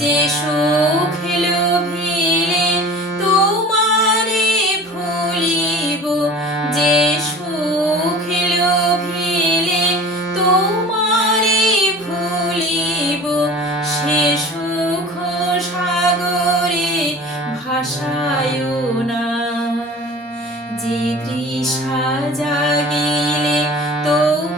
যে সুখ লোভিলে তোমারে ভুলিব, যে সুখ লোভিলে তোমারে ভুলিব, সে সুখ সাগরে ভাসায় না। যে তৃষা জাগিলে তোমার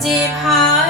deep heart.